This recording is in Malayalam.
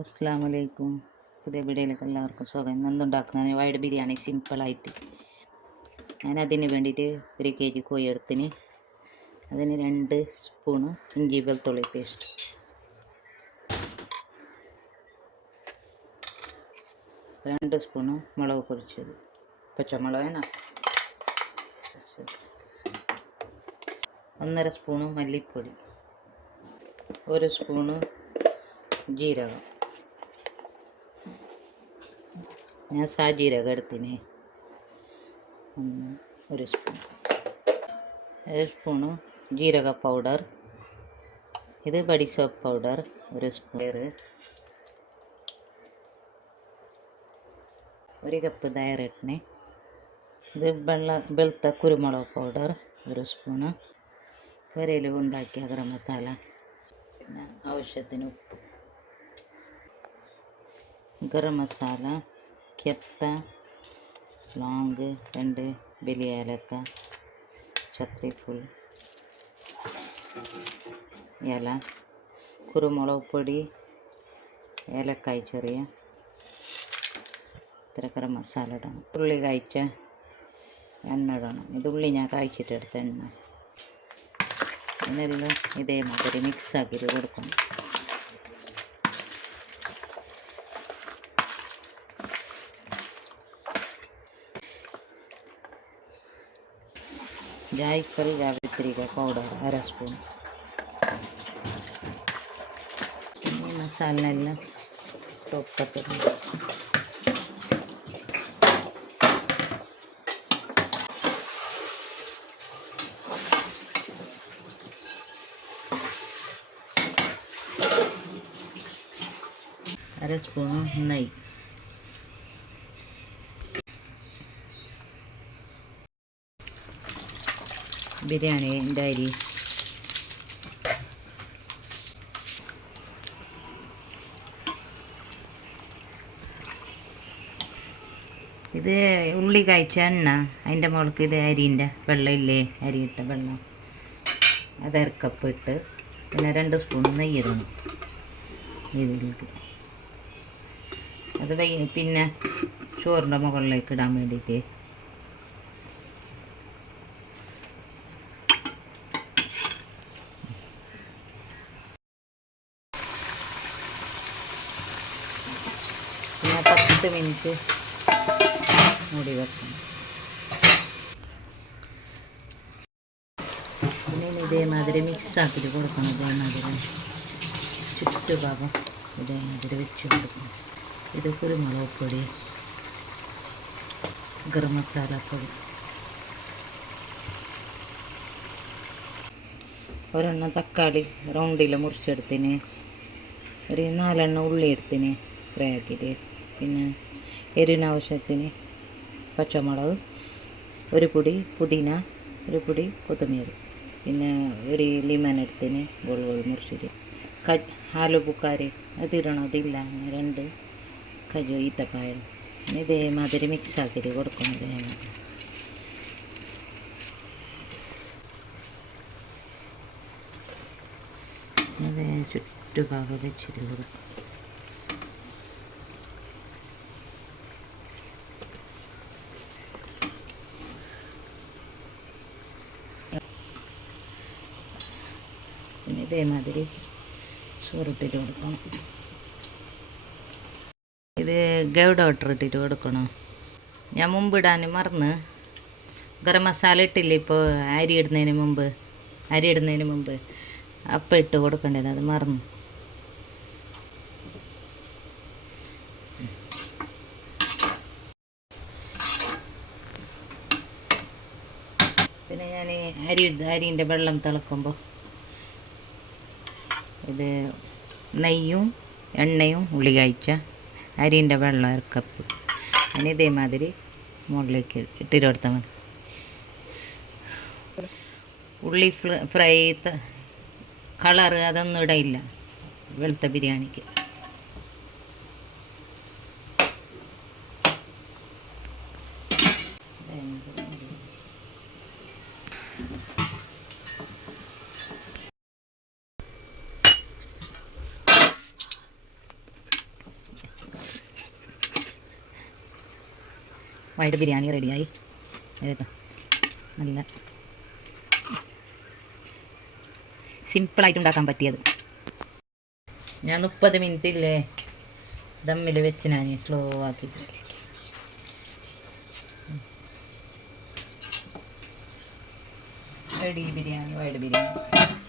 അസ്സലാമു അലൈക്കും. പുതിയ വീഡിയോയിലേക്ക് എല്ലാവർക്കും സ്വാഗതം. ഇന്നെന്തുണ്ടാക്കുന്നതാണ് വൈഡ് ബിരിയാണി സിമ്പിളായിട്ട്. അതിന് വേണ്ടിയിട്ട് 1 kg കോഴി എടുത്തിന്. അതിന് 2 സ്പൂണ് ഇഞ്ചി വെളുത്തുള്ളി പേസ്റ്റ്, 2 സ്പൂണ് മുളക് പൊടിച്ചത്, പച്ചമുളക് 1.5 സ്പൂണ് മല്ലിപ്പൊടി, 1 സ്പൂണ് ജീരകം. ഞാൻ സാജീരകം എടുത്തിന് 1 സ്പൂൺ, 1 സ്പൂണ് ജീരക പൗഡർ. ഇത് ബഡി സോപ്പ് പൗഡർ 1 സ്പൂൺ, 1 കപ്പ് ദയറെട്ടിന്. ഇത് വെളുത്ത കുരുമുളക് പൗഡർ 1 സ്പൂണ്, പുരയിൽ ഉണ്ടാക്കിയ ഗരം മസാല, പിന്നെ ആവശ്യത്തിന് ഉപ്പ്. ഗരം മസാല, കെത്ത, ലോങ്, 2 വലിയ ഏലക്ക, ചത്രിഫുൾ ഇല, കുരുമുളക് പൊടി, ഏലക്കായ് ചെറിയ, ഇത്ര ഗരം മസാല ഇടണം. ഉള്ളി കായ്ച്ച എണ്ണ ഇടണം. ഇത് ഉള്ളി ഞാൻ കായ്ച്ചിട്ടെടുത്ത എണ്ണ. ഇതെല്ലാം ഇതേമാതിരി മിക്സാക്കിയിട്ട് കൊടുക്കണം. जायफल जावित्री का पाउडर 1/2 स्पून. ഈ മസാല എല്ലാം ടോപ്പ് 1/2 സ്പൂൺ നെയ്യ്. ബിരിയാണിൻ്റെ അരി, ഇത് ഉള്ളി കായ്ച്ച എണ്ണ. അതിൻ്റെ മുകൾക്ക് ഇത് അരിൻ്റെ വെള്ളം ഇല്ലേ, അരിയിട്ട വെള്ളം, അത് 1/2 കപ്പ് ഇട്ട്, പിന്നെ 2 സ്പൂൺ നെയ്യ് ഇടണം ഇതിലേക്ക്. അത് പിന്നെ ചോറിൻ്റെ മുകളിലേക്ക് ഇടാൻ വേണ്ടിയിട്ട് പിന്നെ 10 മിനിറ്റ് മൂടി വെക്കണം. പിന്നെ ഇതേമാതിരി മിക്സാക്കിയിട്ട് കൊടുക്കണം. ഇതേമാതിരി ചുറ്റുഭാഗം ഇതേമാതിരി വെച്ച് കൊടുക്കണം. ഇത് കുരുമുളക് പൊടി, ഗരം മസാല പൊടി. ഒരെണ്ണം തക്കാളി റൗണ്ടിൽ മുറിച്ചെടുത്തിന്, 4 ഉള്ളി എടുത്തിന് ഫ്രൈ ആക്കിയിട്ട്, പിന്നെ എരിവിനാവശ്യത്തിന് പച്ചമുളക്, 1 പൊടി പുതിന, 1 പൊടി കൊത്തമല്ലി, പിന്നെ 1 ലെമൺ എടുത്തിന് ഗോൾ മുറിച്ചിട്ട്, ആലു ബുക്കാരി അതിടണം. അതില്ല 2 കജു ഈത്തക്കായം. ഇതേമാതിരി മിക്സാക്കിയിട്ട് കൊടുക്കണം. ഇതേമാതിരി അതേ ചുറ്റുഭാഗം വെച്ചിട്ട് കൊടുക്കും. പിന്നെ ഇതേമാതിരി ചോറിട്ടിട്ട് കൊടുക്കണം. ഇത് ഗൗഡ വാട്ടർ ഇട്ടിട്ട് കൊടുക്കണം. ഞാൻ മുമ്പ് ഇടാൻ മറന്ന്, ഗരം മസാല ഇട്ടില്ല ഇപ്പോൾ അരി ഇടുന്നതിന് മുമ്പ് അപ്പം ഇട്ട് കൊടുക്കേണ്ടത്, അത് മറന്നു. പിന്നെ ഞാൻ അരിൻ്റെ വെള്ളം തിളക്കുമ്പോൾ ഇത് നെയ്യും എണ്ണയും ഉള്ളി കായ്ച്ച അരിൻ്റെ വെള്ളം 1 കപ്പ്. അതിന് ഇതേമാതിരി മുകളിലേക്ക് ഇട്ടിട്ട് കൊടുത്താൽ മതി. ഉള്ളി ഫ്രൈ കളറ് അതൊന്നും ഇടയില്ല വെളുത്ത ബിരിയാണിക്ക്. വൈഡ് ബിരിയാണി റെഡിയായി. ഇതൊക്കെ നല്ല സിമ്പിളായിട്ട് ഉണ്ടാക്കാൻ പറ്റിയത്. ഞാൻ 30 മിനിറ്റ് ഇല്ലേ ദമ്മിൽ വെച്ച് ഞാൻ സ്ലോ ആക്കി റെഡി ബിരിയാണി, വൈഡ് ബിരിയാണി.